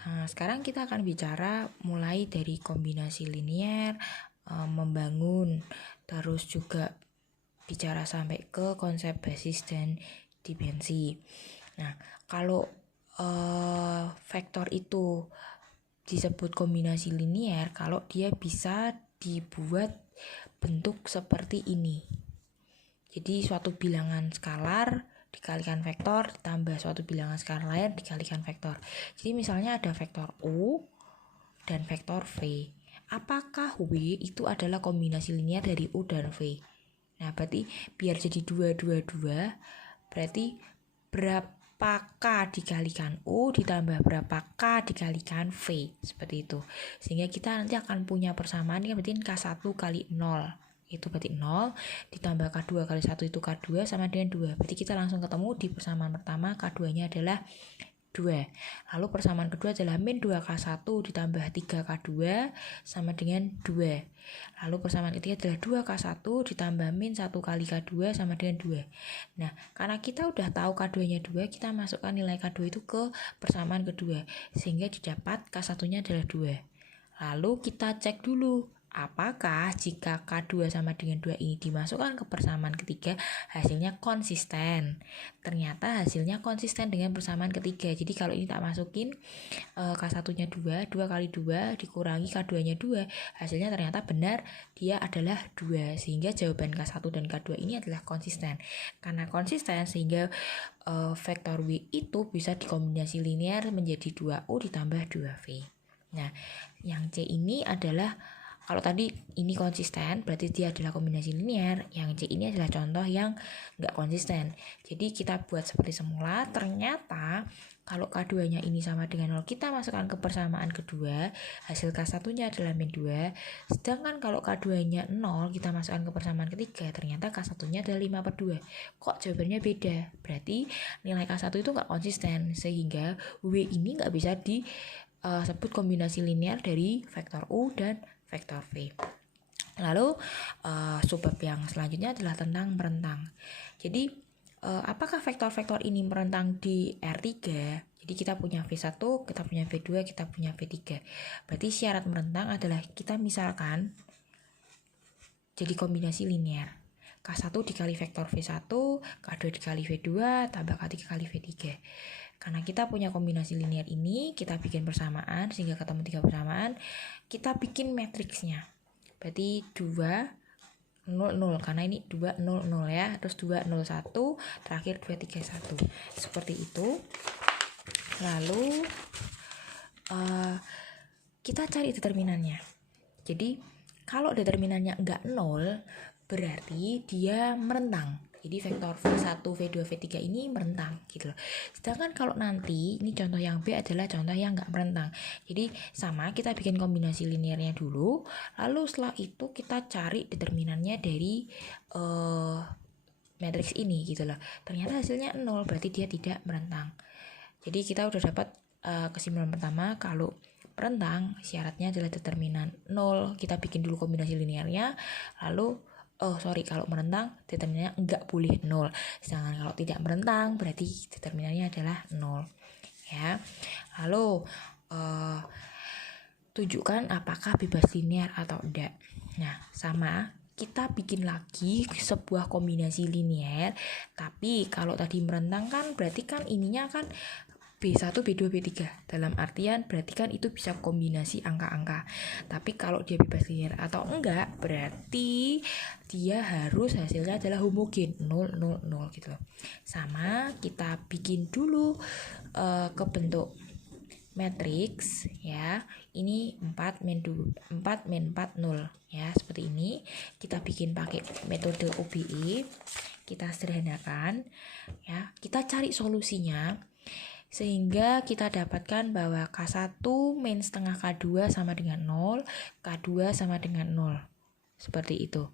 Nah, sekarang kita akan bicara mulai dari kombinasi linier, membangun, terus juga bicara sampai ke konsep basis dan dimensi. Nah, kalau vektor itu disebut kombinasi linier kalau dia bisa dibuat bentuk seperti ini. Jadi suatu bilangan skalar dikalikan vektor ditambah suatu bilangan skalar lain dikalikan vektor. Jadi misalnya ada vektor U dan vektor V. Apakah W itu adalah kombinasi linier dari U dan V? Nah, berarti biar jadi 2, 2, 2, berarti berapa K dikalikan U ditambah berapa K dikalikan V. Seperti itu. Sehingga kita nanti akan punya persamaan yang berarti K1 kali 0. Itu berarti 0 ditambah K2 kali 1 itu K2 sama dengan 2. Berarti kita langsung ketemu di persamaan pertama K2-nya adalah 2. Lalu persamaan kedua adalah min 2K1 ditambah 3K2 sama dengan 2. Lalu persamaan ketiga adalah 2K1 ditambah min 1 kali K2 sama dengan 2. Nah, karena kita udah tahu K2-nya 2, kita masukkan nilai K2 itu ke persamaan kedua. Sehingga didapat K1-nya adalah 2. Lalu kita cek dulu, apakah jika K2 sama dengan 2 ini dimasukkan ke persamaan ketiga, hasilnya konsisten. Ternyata hasilnya konsisten dengan persamaan ketiga. Jadi kalau ini tak masukin K1-nya 2, 2 kali 2 dikurangi K2-nya 2, hasilnya ternyata benar, dia adalah 2. Sehingga jawaban K1 dan K2 ini adalah konsisten. Karena konsisten sehingga vektor W itu bisa dikombinasi linear menjadi 2U ditambah 2V. Nah, yang C ini adalah, kalau tadi ini konsisten berarti dia adalah kombinasi linear, yang C ini adalah contoh yang nggak konsisten. Jadi kita buat seperti semula, ternyata kalau K2 nya ini sama dengan 0, kita masukkan ke persamaan kedua, hasil K1-nya adalah min 2, sedangkan kalau K2 nya 0, kita masukkan ke persamaan ketiga, ternyata K1-nya adalah 5/2. Kok jawabannya beda? Berarti nilai K1 itu nggak konsisten, sehingga W ini nggak bisa disebut kombinasi linear dari vektor U dan vektor V. Lalu subbab yang selanjutnya adalah tentang merentang. Jadi apakah vektor-vektor ini merentang di R3? Jadi kita punya V1, kita punya V2, kita punya V3. Berarti syarat merentang adalah kita misalkan jadi kombinasi linear. K1 dikali vektor V1, K2 dikali V2, tambah K3 kali V3. Karena kita punya kombinasi linear ini, kita bikin persamaan, sehingga ketemu 3 persamaan, kita bikin matriksnya. Berarti 2, 0, 0, karena ini 2, 0, 0 ya, terus 2, 0, 1, terakhir 2, 3, 1. Seperti itu. Lalu, kita cari determinannya. Jadi, kalau determinannya enggak 0, berarti dia merentang. Jadi vektor V1, V2, V3 ini merentang gitu loh. Sedangkan kalau nanti, ini contoh yang B adalah contoh yang enggak merentang. Jadi sama, kita bikin kombinasi linearnya dulu, lalu setelah itu kita cari determinannya dari matriks ini gitu loh. Ternyata hasilnya 0, berarti dia tidak merentang. Jadi kita udah dapat kesimpulan pertama, kalau merentang syaratnya adalah determinan 0. Kita bikin dulu kombinasi linearnya, lalu kalau merentang determinannya enggak boleh 0. Sedangkan kalau tidak merentang berarti determinannya adalah 0. Ya. Lalu tunjukkan apakah bebas linear atau enggak. Nah, sama, kita bikin lagi sebuah kombinasi linear, tapi kalau tadi merentang kan berarti kan ininya kan B1, B2, B3. Dalam artian berarti kan itu bisa kombinasi angka-angka. Tapi kalau dia bebas linear atau enggak, berarti dia harus hasilnya adalah homogen 0, 0, 0 gitu loh. Sama, kita bikin dulu ke bentuk matriks ya. Ini 4 min 2, 4 min 4 0 ya, seperti ini. Kita bikin pakai metode OBE. Kita sederhanakan ya. Kita cari solusinya sehingga kita dapatkan bahwa K1 min setengah K2 sama dengan 0, K2 sama dengan 0. Seperti itu.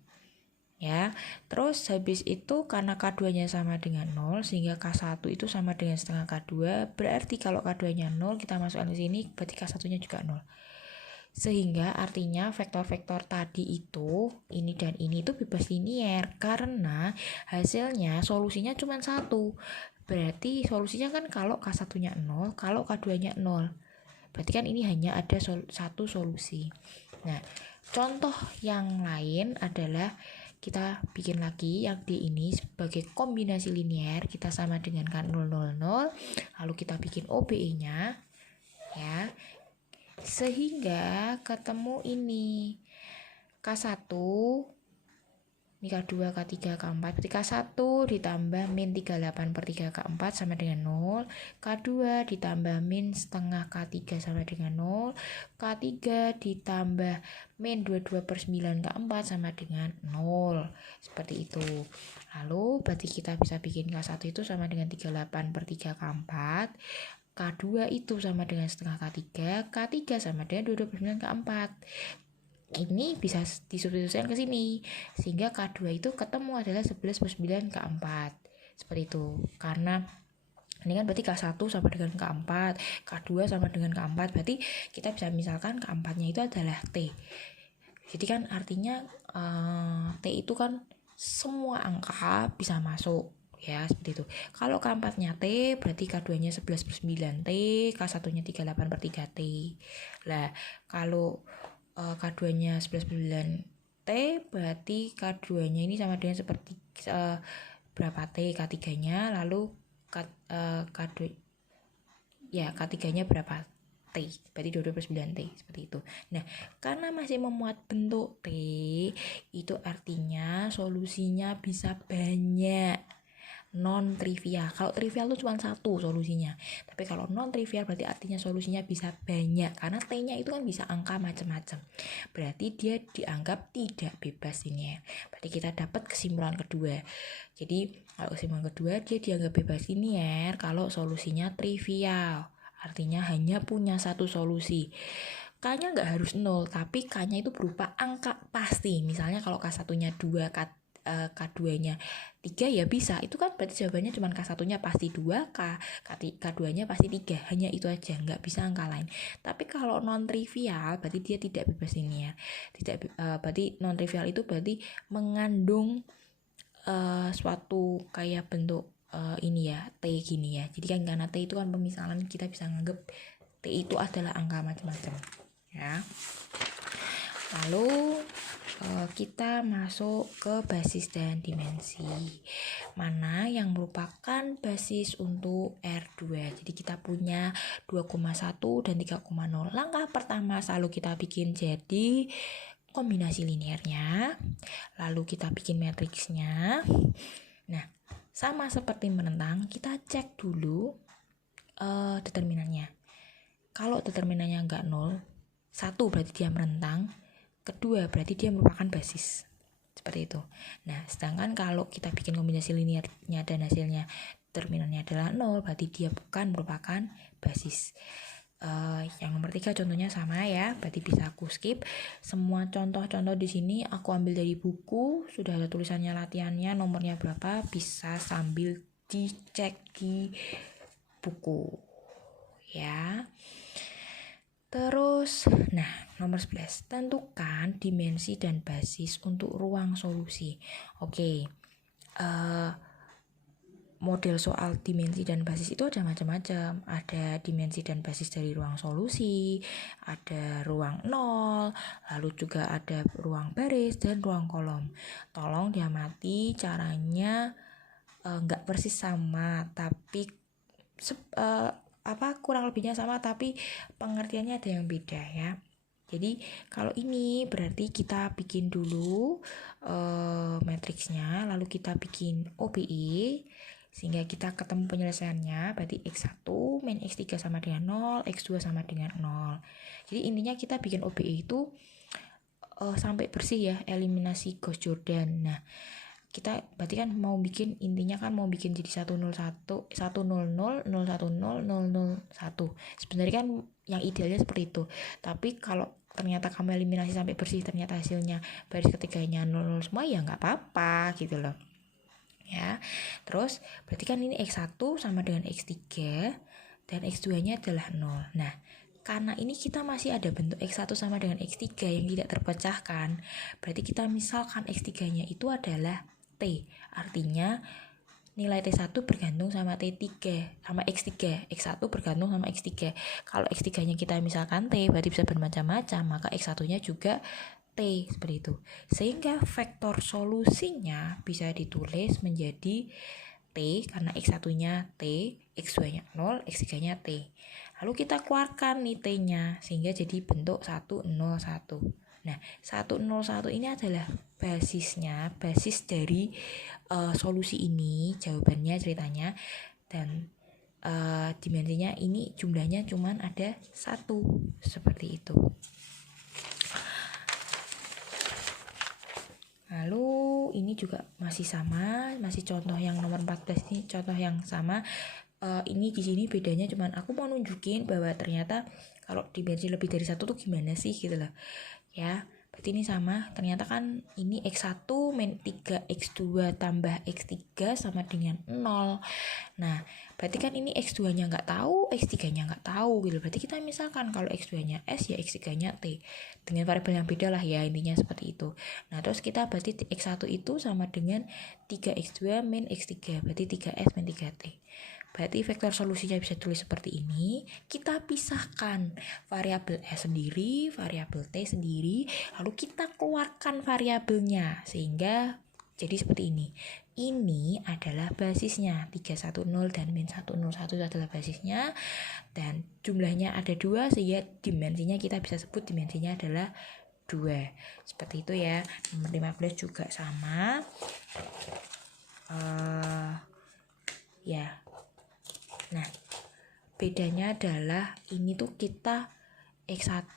Ya. Terus habis itu karena K2-nya sama dengan 0 sehingga K1 itu sama dengan setengah K2, berarti kalau K2-nya 0 kita masukkan ke sini berarti K1-nya juga 0. Sehingga artinya vektor-vektor tadi itu, ini dan ini itu bebas linear karena hasilnya solusinya cuma satu. Berarti solusinya kan kalau K1-nya 0, kalau K2-nya 0. Berarti kan ini hanya ada satu solusi. Nah, contoh yang lain adalah kita bikin lagi yang D ini sebagai kombinasi linear, kita sama dengan kan 0, 0, 0, lalu kita bikin OBE-nya ya. Sehingga ketemu ini K1, ini K2, K3, K4, berarti K1 ditambah min 38 per 3 K4 sama dengan 0, K2 ditambah min setengah K3 sama dengan 0, K3 ditambah min 22 per 9 K4 sama dengan 0, seperti itu. Lalu berarti kita bisa bikin K1 itu sama dengan 38 per 3 K4, K2 itu sama dengan setengah K3, K3 sama dengan 22 per 9 K4. Ini bisa disubstitusikan ke sini, sehingga K2 itu ketemu adalah 11 per 9 K4, seperti itu. Karena ini kan berarti K1 sama dengan K4, K2 sama dengan K4, berarti kita bisa misalkan K4 nya itu adalah T. Jadi kan artinya T itu kan semua angka bisa masuk ya, seperti itu. Kalau K4 nya T, berarti K2 nya 11 per 9 T, K1 nya 38 per 3 T. Lah kalau K2 nya 11 per 9 T, berarti K2 nya ini sama dengan seperti berapa T, K3 nya, lalu K2 ya K3 nya berapa T, berarti 22 per 9 T, seperti itu. Nah, karena masih memuat bentuk T, itu artinya solusinya bisa banyak, non trivial. Kalau trivial itu cuma satu solusinya, tapi kalau non trivial berarti artinya solusinya bisa banyak, karena T-nya itu kan bisa angka macam-macam, berarti dia dianggap tidak bebas ini ya. Berarti kita dapat kesimpulan kedua. Jadi kalau kesimpulan kedua, dia dianggap bebas linear kalau solusinya trivial, artinya hanya punya satu solusi. K-nya nggak harus 0, tapi K-nya itu berupa angka pasti. Misalnya kalau K1-nya 2, K2-nya 3 ya bisa. Itu kan berarti jawabannya cuma K1-nya pasti 2, K2-nya pasti 3. Hanya itu aja, nggak bisa angka lain. Tapi kalau non-trivial berarti dia tidak bebas linear. Berarti non-trivial itu berarti mengandung suatu kayak bentuk ini ya, T gini ya. Jadi kan karena T itu kan pemisahan, kita bisa nganggep T itu adalah angka macam-macam ya. Lalu kita masuk ke basis dan dimensi. Mana yang merupakan basis untuk R2. Jadi kita punya 2,1 dan 3,0. Langkah pertama selalu kita bikin jadi kombinasi linearnya. Lalu kita bikin matriksnya. Nah, sama seperti menentang, kita cek dulu determinannya. Kalau determinannya enggak 0, 1 berarti dia menentang, kedua berarti dia merupakan basis, seperti itu. Nah, sedangkan kalau kita bikin kombinasi linearnya dan hasilnya determinannya adalah 0, berarti dia bukan merupakan basis. Yang nomor 3 contohnya sama ya, berarti bisa aku skip. Semua contoh-contoh di sini aku ambil dari buku, sudah ada tulisannya, latihannya, nomornya berapa, bisa sambil dicek di buku ya. Terus, nah nomor 11, tentukan dimensi dan basis untuk ruang solusi. Oke, model soal dimensi dan basis itu ada macam-macam. Ada dimensi dan basis dari ruang solusi, ada ruang nol, lalu juga ada ruang baris dan ruang kolom. Tolong diamati caranya nggak persis sama, tapi kurang lebihnya sama, tapi pengertiannya ada yang beda ya. Jadi kalau ini berarti kita bikin dulu matriksnya, lalu kita bikin OBE sehingga kita ketemu penyelesaiannya. Berarti X1 min X3 sama dengan 0, X2 sama dengan 0. Jadi intinya kita bikin OBE itu sampai bersih ya, eliminasi Gauss Jordan. Nah, kita berarti kan mau bikin, intinya kan mau bikin jadi 101, 100, 010, 001. Sebenarnya kan yang idealnya seperti itu. Tapi kalau ternyata kamu eliminasi sampai bersih, ternyata hasilnya baris ketiganya 00 semua, ya nggak apa-apa gitu loh. Ya. Terus berarti kan ini X1 sama dengan X3 dan X2-nya adalah 0. Nah, karena ini kita masih ada bentuk X1 sama dengan X3 yang tidak terpecahkan, berarti kita misalkan X3-nya itu adalah T, artinya nilai T1 bergantung sama T3 sama X3. X1 bergantung sama X3. Kalau X3-nya kita misalkan T, berarti bisa bermacam-macam, maka X1-nya juga T, seperti itu. Sehingga vektor solusinya bisa ditulis menjadi T karena X1-nya T, X2-nya 0, X3-nya T. Lalu kita keluarkan nih T-nya sehingga jadi bentuk 101. Nah, 101 ini adalah basis dari solusi ini, jawabannya ceritanya, dan dimensinya ini jumlahnya cuman ada 1, seperti itu. Lalu ini juga masih sama, masih contoh yang nomor 14 ini contoh yang sama. Ini di sini bedanya cuman aku mau nunjukin bahwa ternyata kalau dimensi lebih dari 1 tuh gimana sih gitu loh. Ya, berarti ini sama. Ternyata kan ini X1 min 3X2 tambah X3 sama dengan 0. Nah, berarti kan ini X2-nya nggak tahu, X3-nya nggak tahu gitu. Berarti kita misalkan kalau X2-nya S ya X3-nya T. Dengan variabel yang beda lah ya, intinya seperti itu. Nah, terus kita berarti X1 itu sama dengan 3X2 min X3. Berarti 3S min 3T. Berarti vektor solusinya bisa tulis seperti ini. Kita pisahkan variabel S sendiri, variabel T sendiri, lalu kita keluarkan variabelnya sehingga jadi seperti ini. Ini adalah basisnya 310 dan min 101 adalah basisnya, dan jumlahnya ada 2 sehingga dimensinya kita bisa sebut dimensinya adalah 2. Seperti itu ya. Nomor 15 juga sama. Ya. Nah, bedanya adalah ini tuh kita X1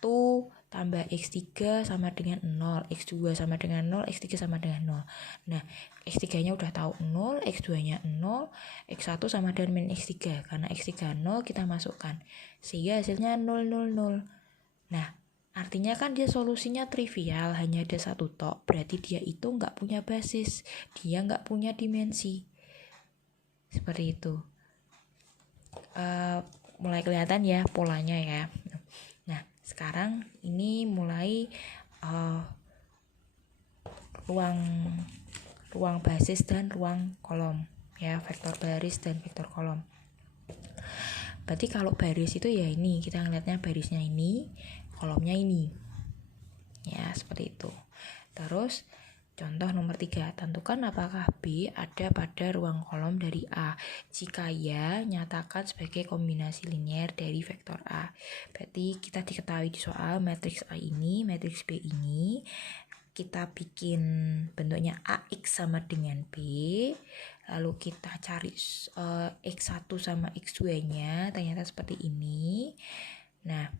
tambah X3 sama dengan 0, X2 sama dengan 0, X3 sama dengan 0. Nah, X3-nya udah tahu 0, X2-nya 0, X1 sama dengan min X3. Karena X3 0 kita masukkan. Sehingga hasilnya 0, 0, 0. Nah, artinya kan dia solusinya trivial, hanya ada satu tok. Berarti dia itu nggak punya basis, dia nggak punya dimensi. Seperti itu. Mulai kelihatan ya polanya ya. Nah, sekarang ini mulai ruang basis dan ruang kolom ya, vektor baris dan vektor kolom. Berarti kalau baris itu ya ini, kita ngeliatnya barisnya ini, kolomnya ini. Ya, seperti itu. Terus contoh nomor 3, tentukan apakah B ada pada ruang kolom dari A. Jika ya, nyatakan sebagai kombinasi linear dari vektor A. Berarti kita diketahui di soal matriks A ini, matriks B ini, kita bikin bentuknya AX sama dengan B, lalu kita cari X1 sama X2-nya, ternyata seperti ini. Nah,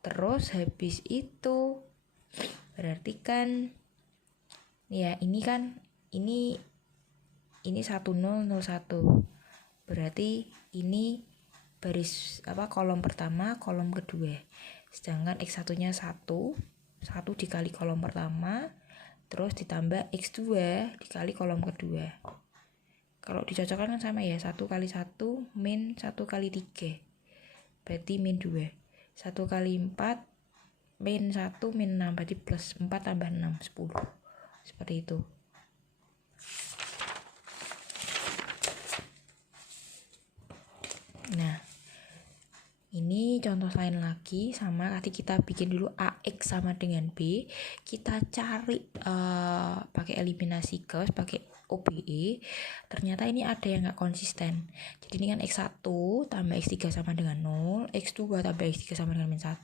terus habis itu berarti kan ya ini kan ini 1001. Berarti ini baris kolom pertama, kolom kedua. Sedangkan X1-nya 1 dikali kolom pertama, terus ditambah X2 dikali kolom kedua. Kalau dicocokkan kan sama ya, 1 kali 1 min 1 kali 3. Berarti min 2. 1 kali 4 min 1 min 6, berarti plus 4 tambah 6, 10. Seperti itu. Nah, ini contoh lain lagi, sama tadi kita bikin dulu AX sama dengan B, kita cari pakai eliminasi Gauss, pakai OBE. Ternyata ini ada yang nggak konsisten. Jadi ini kan X1 tambah X3 sama dengan 0, X2 tambah X3 sama dengan min 1.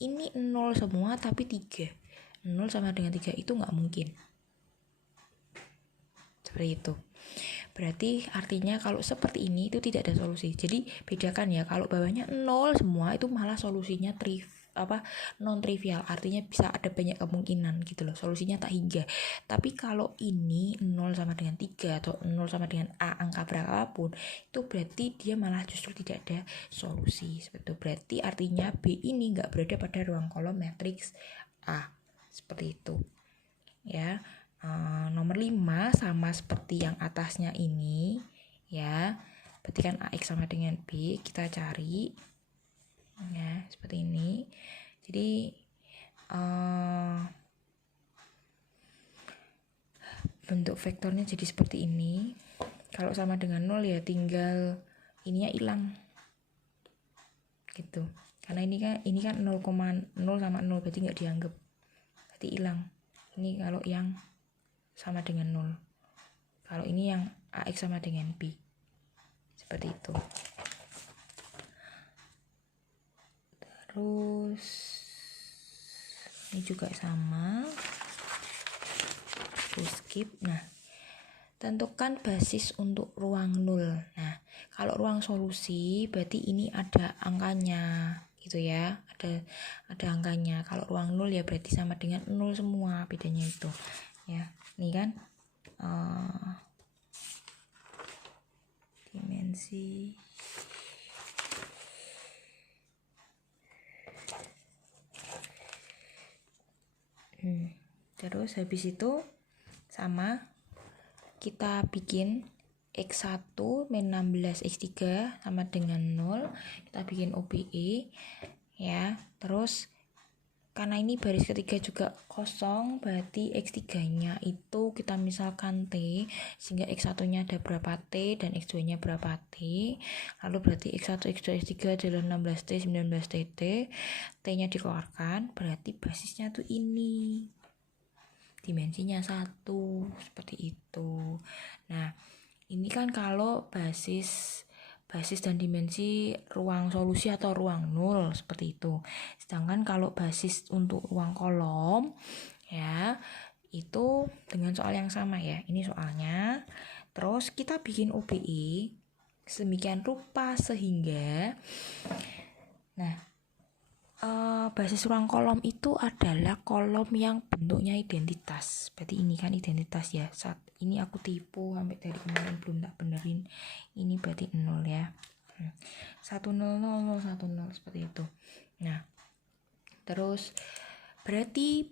Ini 0 semua tapi 3. 0 sama dengan 3 itu nggak mungkin. Seperti itu. Berarti artinya kalau seperti ini itu tidak ada solusi. Jadi bedakan ya, kalau bawahnya 0 semua itu malah solusinya non trivial, artinya bisa ada banyak kemungkinan gitu loh, solusinya tak hingga. Tapi kalau ini 0 sama dengan 3 atau 0 sama dengan A, angka berapapun, itu berarti dia malah justru tidak ada solusi. Seperti itu. Berarti artinya B ini nggak berada pada ruang kolom matriks A. Seperti itu ya. Nomor 5 sama seperti yang atasnya ini ya. Berarti kan AX sama dengan B, kita cari ya seperti ini. Jadi bentuk vektornya jadi seperti ini. Kalau sama dengan 0 ya tinggal ininya hilang gitu, karena ini kan 0,0 sama 0 berarti nggak dianggap, berarti hilang. Ini kalau yang sama dengan 0, kalau ini yang AX sama dengan B, seperti itu. Terus ini juga sama, full skip. Nah, tentukan basis untuk ruang 0. Nah, kalau ruang solusi berarti ini ada angkanya gitu ya, ada angkanya. Kalau ruang 0 ya berarti sama dengan 0 semua, bedanya itu ya. Ini kan dimensi terus habis itu sama kita bikin X1 min 16 X3 sama dengan 0, kita bikin OBE ya. Terus karena ini baris ketiga juga kosong, berarti X3 nya itu kita misalkan T, sehingga X1 nya ada berapa T dan X2 nya berapa T. Lalu berarti X1, X2, X3 adalah 16T, 19TT, T nya dikeluarkan, berarti basisnya tuh ini, dimensinya 1, seperti itu. Nah, ini kan kalau basis dan dimensi ruang solusi atau ruang 0 seperti itu. Sedangkan kalau basis untuk ruang kolom ya, itu dengan soal yang sama ya. Ini soalnya. Terus kita bikin OBE sedemikian rupa sehingga basis ruang kolom itu adalah kolom yang bentuknya identitas. Berarti ini kan identitas ya. Ini aku tipu sampai dari kemarin belum tak benerin. Ini berarti 0 ya. 1 0 0 0 1 0 seperti itu. Nah, terus berarti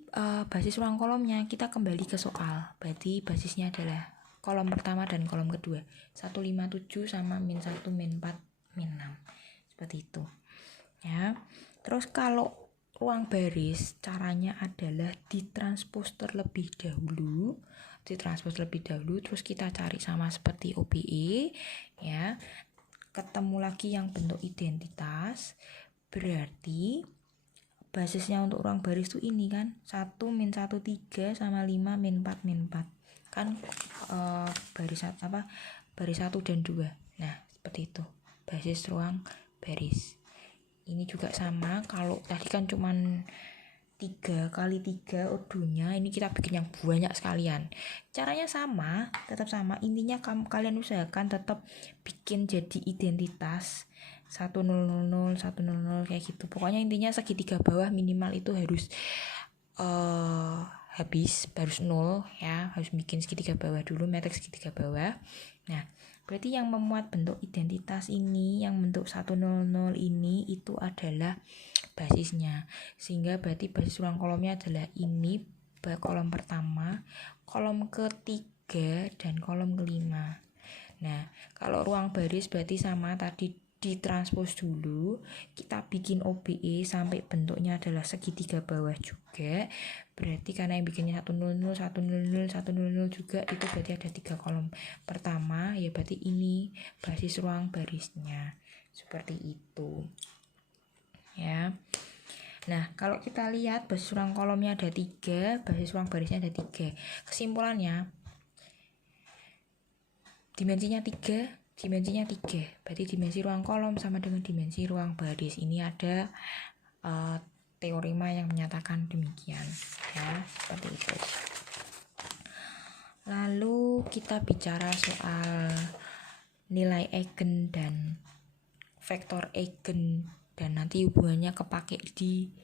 basis ruang kolomnya kita kembali ke soal. Berarti basisnya adalah kolom pertama dan kolom kedua. 157 sama min 1 min 4 min 6. Seperti itu. Ya. Terus kalau ruang baris caranya adalah ditranspos terlebih dahulu, terus kita cari sama seperti OBE ya. Ketemu lagi yang bentuk identitas, berarti basisnya untuk ruang baris itu ini kan 1 min 1 3 sama 5 min 4 min 4 kan baris 1 dan 2. Nah, seperti itu basis ruang baris. Ini juga sama, kalau tadi kan cuman 3 kali 3 ordonya, ini kita bikin yang banyak sekalian. Caranya sama, tetap sama. Intinya kalian usahakan tetap bikin jadi identitas 1000 100 kayak gitu. Pokoknya intinya segitiga bawah minimal itu harus harus 0 ya, harus bikin segitiga bawah dulu, metrik segitiga bawah. Nah, berarti yang memuat bentuk identitas ini, yang bentuk 100 ini itu adalah basisnya. Sehingga berarti basis ruang kolomnya adalah ini, kolom pertama, kolom ketiga, dan kolom kelima. Nah, kalau ruang baris berarti sama tadi, ditranspos dulu, kita bikin OBE sampai bentuknya adalah segitiga bawah juga. Berarti karena yang bikinnya 100 100 juga, itu berarti ada 3 kolom pertama ya, berarti ini basis ruang barisnya. Seperti itu ya. Nah, kalau kita lihat basis ruang kolomnya ada 3, basis ruang barisnya ada 3. Kesimpulannya dimensinya 3, berarti dimensi ruang kolom sama dengan dimensi ruang baris. Ini ada teorema yang menyatakan demikian ya, seperti itu. Lalu kita bicara soal nilai eigen dan vektor eigen, dan nanti hubungannya kepake di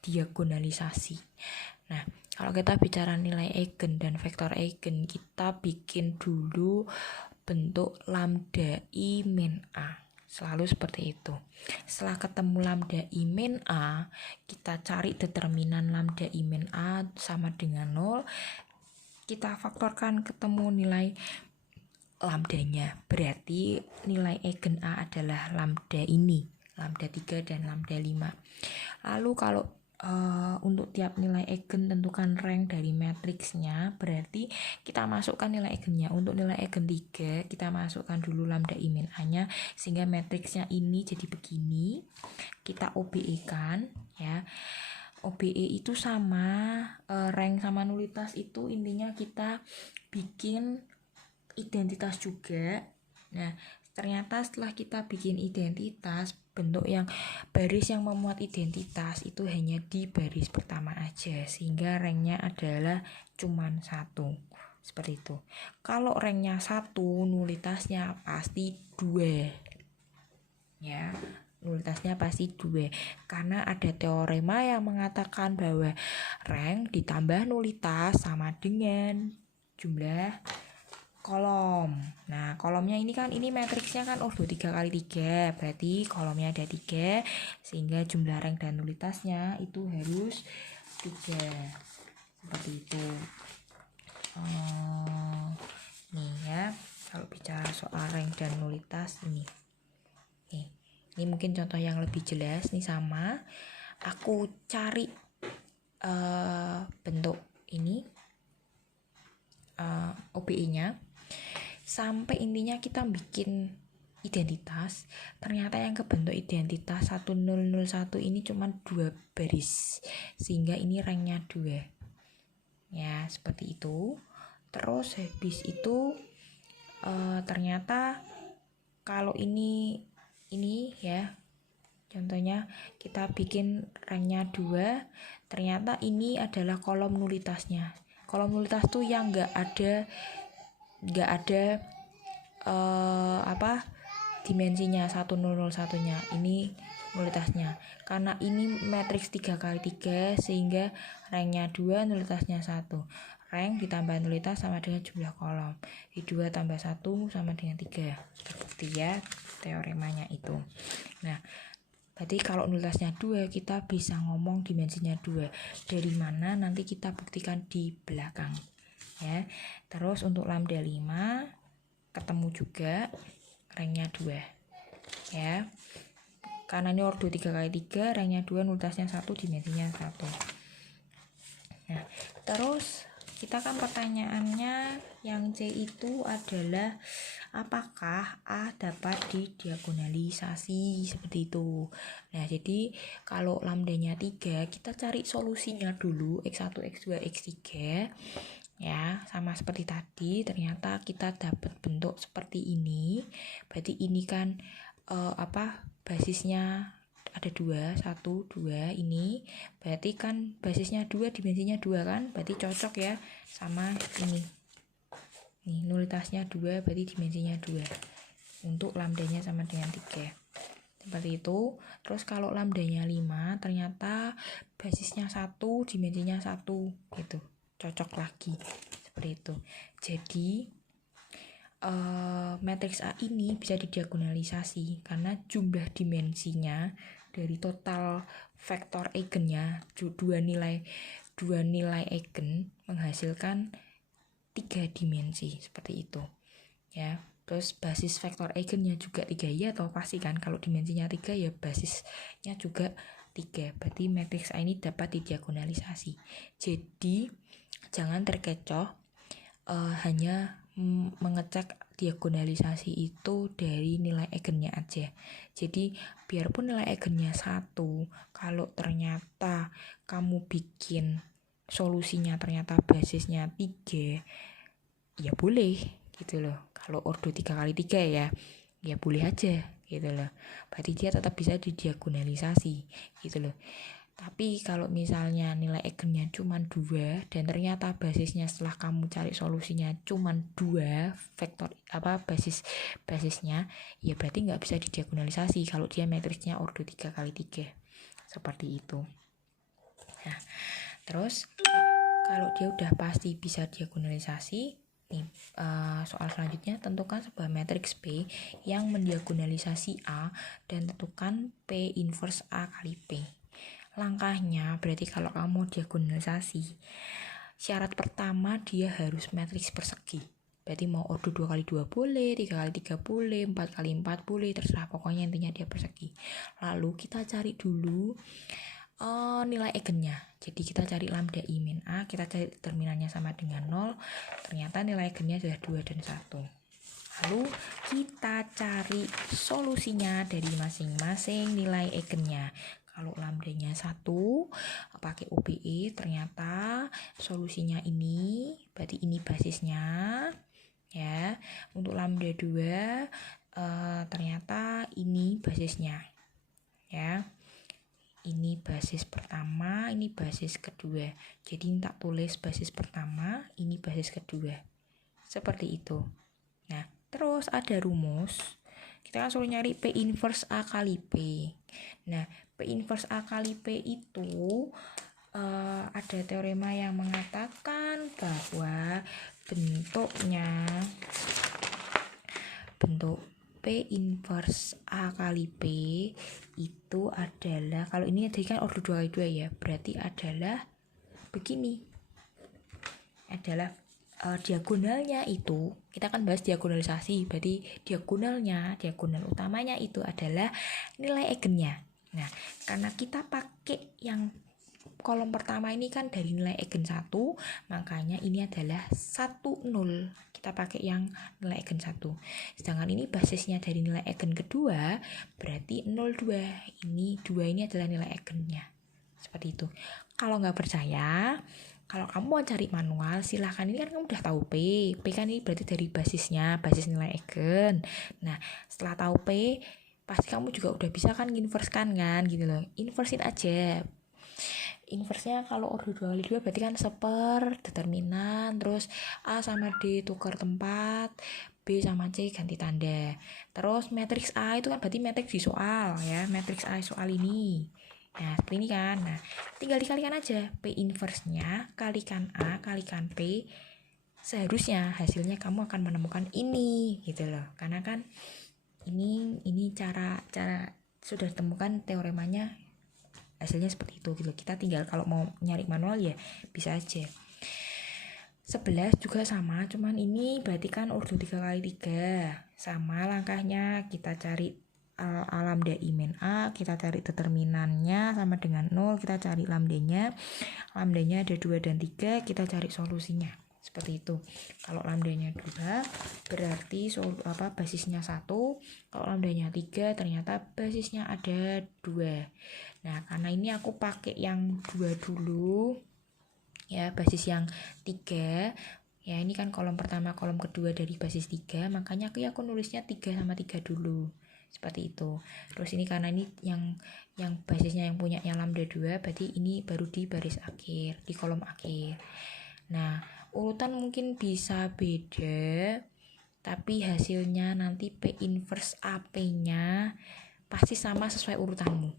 diagonalisasi. Nah, kalau kita bicara nilai eigen dan vektor eigen, kita bikin dulu bentuk lambda I min A. Selalu seperti itu. Setelah ketemu lambda I min A, kita cari determinan lambda I min A sama dengan 0. Kita faktorkan ketemu nilai lambdanya. Berarti nilai eigen A adalah lambda ini, lambda 3 dan lambda 5. Lalu kalau untuk tiap nilai eigen tentukan rank dari matriksnya, berarti kita masukkan nilai eigennya. Untuk nilai eigen 3 kita masukkan dulu lambda I min A-nya sehingga matriksnya ini jadi begini. Kita OBE kan ya. OBE itu sama rank sama nulitas itu intinya kita bikin identitas juga. Nah, ternyata setelah kita bikin identitas, bentuk yang baris yang memuat identitas itu hanya di baris pertama aja, sehingga ranknya adalah cuman 1 seperti itu. Kalau ranknya 1, nulitasnya pasti 2 ya, nulitasnya pasti 2 karena ada teorema yang mengatakan bahwa rank ditambah nulitas sama dengan jumlah kolom. Nah, kolomnya ini kan, ini matriksnya kan ordo 3 kali 3, berarti kolomnya ada 3 sehingga jumlah rank dan nulitasnya itu harus 3 seperti itu. Nih ya, kalau bicara soal rank dan nulitas ini mungkin contoh yang lebih jelas nih. Sama aku cari bentuk ini OBE-nya sampai intinya kita bikin identitas, ternyata yang kebentuk identitas 1001 ini cuma 2 baris sehingga ini ranknya 2 ya, seperti itu. Terus habis itu ternyata kalau ini ya, contohnya kita bikin ranknya 2, ternyata ini adalah kolom nulitasnya. Kolom nulitas tuh yang nggak ada dimensinya 1001-nya, ini nulitasnya. Karena ini matriks 3 kali 3 sehingga ranknya 2, nulitasnya 1. Rank ditambah nulitas sama dengan jumlah kolom. 2 tambah 1 sama dengan 3. Terbukti ya teoremanya itu. Nah, berarti kalau nulitasnya 2 kita bisa ngomong dimensinya 2. Dari mana nanti kita buktikan di belakang ya. Terus untuk lambda 5 ketemu juga ranknya 2 ya. Karena ini ordo 3 kali 3, ranknya 2, nulitasnya 1, dimensinya 1. Nah, terus kita kan pertanyaannya yang C itu adalah apakah A dapat didiagonalisasi seperti itu. Nah, jadi kalau lambdanya 3, kita cari solusinya dulu X1, X2, X3 ya, sama seperti tadi. Ternyata kita dapat bentuk seperti ini. Berarti ini kan basisnya ada 2, 1, 2 ini. Berarti kan basisnya 2, dimensinya 2 kan. Berarti cocok ya sama ini. Nih, nulitasnya 2, berarti dimensinya 2. Untuk lambdanya sama dengan 3. Seperti itu. Terus kalau lambdanya 5, ternyata basisnya 1, dimensinya 1 gitu. Cocok lagi. Seperti itu. Jadi matriks A ini bisa didiagonalisasi karena jumlah dimensinya dari total vektor eigennya, dua nilai eigen menghasilkan 3 dimensi seperti itu ya. Terus basis vektor eigennya juga 3 ya, atau pasti kan kalau dimensinya 3 ya basisnya juga 3. Berarti matriks A ini dapat didiagonalisasi. Jadi jangan terkecoh hanya mengecek diagonalisasi itu dari nilai eigennya aja. Jadi biarpun nilai eigennya 1, kalau ternyata kamu bikin solusinya ternyata basisnya 3, ya boleh gitu loh. Kalau ordo 3 kali 3 ya boleh aja gitu loh. Berarti dia tetap bisa didiagonalisasi gitu loh. Tapi kalau misalnya nilai eigennya cuma 2 dan ternyata basisnya setelah kamu cari solusinya cuma 2 vektor basisnya, ya berarti nggak bisa didiagonalisasi kalau dia matriksnya ordo 3 kali 3 seperti itu. Nah, terus kalau dia udah pasti bisa diagonalisasi, nih soal selanjutnya, tentukan sebuah matriks P yang mendiagonalisasi A dan tentukan P inverse A kali P. Langkahnya berarti kalau kamu diagonalisasi, syarat pertama dia harus matriks persegi. Berarti mau ordo 2 kali 2 boleh, 3 kali 3 boleh, 4 kali 4 boleh, terserah, pokoknya intinya dia persegi. Lalu kita cari dulu nilai eigennya. Jadi kita cari lambda I min A, kita cari determinannya sama dengan 0, ternyata nilai eigennya adalah 2 dan 1. Lalu kita cari solusinya dari masing-masing nilai eigennya. Kalau lambdanya 1 pakai OBE, ternyata solusinya ini, berarti ini basisnya ya. Untuk lambda 2 ternyata ini basisnya ya. Ini basis pertama, ini basis kedua. Jadi tak tulis basis pertama, ini basis kedua. Seperti itu. Nah, terus ada rumus. Kita kan suruh nyari P inverse A kali P. Nah, P inverse A kali P itu ada teorema yang mengatakan bahwa bentuk P inverse A kali P itu adalah, kalau ini tadi kan order 2 kali 2 ya, berarti adalah begini. Adalah diagonalnya itu, kita kan bahas diagonalisasi, berarti diagonal utamanya itu adalah nilai eigennya. Nah, karena kita pakai yang kolom pertama ini kan dari nilai eigen 1, makanya ini adalah 1, 0. Kita pakai yang nilai eigen 1. Sedangkan ini basisnya dari nilai eigen kedua, berarti 0, 2. Ini 2 ini adalah nilai eigennya. Seperti itu. Kalau nggak percaya, kalau kamu mau cari manual, silahkan. Ini kan kamu udah tahu P. P kan ini berarti dari basisnya, basis nilai eigen. Nah, setelah tahu P, pasti kamu juga udah bisa kan inverse-kan kan, gitu loh. Inversin aja. Inversenya kalau order 2 kali 2 berarti kan seper, determinan, terus A sama D tukar tempat, B sama C ganti tanda. Terus matriks A itu kan berarti matriks di soal ya, matriks A soal ini. Nah, seperti ini kan. Nah, tinggal dikalikan aja. P inverse-nya kalikan A kalikan P. Seharusnya hasilnya kamu akan menemukan ini gitu loh. Karena kan ini cara sudah temukan teoremanya, hasilnya seperti itu gitu. Kita tinggal kalau mau nyari manual ya bisa aja. 11 juga sama, cuman ini berarti kan order 3 kali 3. Sama langkahnya, kita cari lambda I min A, kita cari determinannya sama dengan 0, kita cari lambdanya. Lambdanya ada 2 dan 3, kita cari solusinya. Seperti itu. Kalau lambdanya 2 berarti basisnya 1. Kalau lambdanya 3 ternyata basisnya ada 2. Nah, karena ini aku pakai yang 2 dulu ya, basis yang 3 ya, ini kan kolom pertama kolom kedua dari basis 3, makanya aku nulisnya 3 sama 3 dulu. Seperti itu. Terus ini karena ini yang basisnya yang punya lambda 2, berarti ini baru di baris akhir, di kolom akhir. Nah, urutan mungkin bisa beda, tapi hasilnya nanti P inverse AP-nya pasti sama sesuai urutanmu.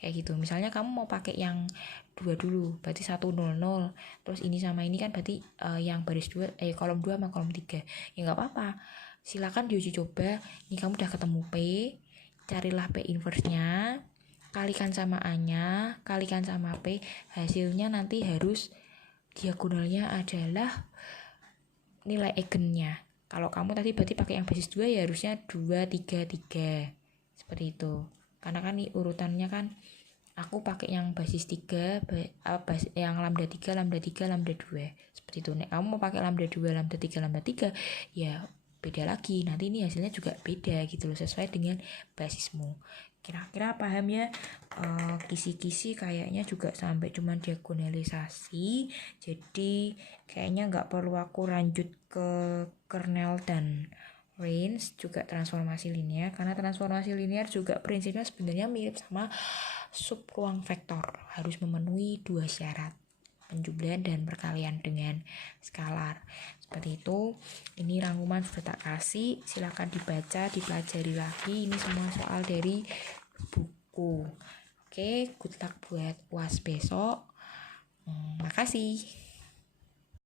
Kayak gitu. Misalnya kamu mau pakai yang 2 dulu, berarti 1, 0, 0. Terus ini sama ini kan berarti yang baris 2, kolom 2 sama kolom 3. Ya nggak apa-apa. Silakan diuji coba. Ini kamu udah ketemu P, carilah P inverse-nya, kalikan sama A-nya, kalikan sama P. Hasilnya nanti harus diagonalnya adalah nilai eigennya. Kalau kamu tadi berarti pakai yang basis 2 ya harusnya 2, 3, 3. Seperti itu. Karena kan ini urutannya kan aku pakai yang basis 3, yang lambda 3, lambda 3, lambda 2. Seperti itu. Nek kamu mau pakai lambda 2, lambda 3, lambda 3, ya beda lagi. Nanti ini hasilnya juga beda gitu loh, sesuai dengan basismu. Kira-kira paham ya? Kisi-kisi kayaknya juga sampai cuman diagonalisasi. Jadi kayaknya nggak perlu aku lanjut ke kernel dan range, juga transformasi linear, karena transformasi linear juga prinsipnya sebenarnya mirip sama sub ruang vektor, harus memenuhi 2 syarat, penjumlahan dan perkalian dengan skalar. Seperti itu. Ini rangkuman sudah tak kasih, silakan dibaca, dipelajari lagi. Ini semua soal dari buku. Oke, good luck buat UAS besok. Makasih.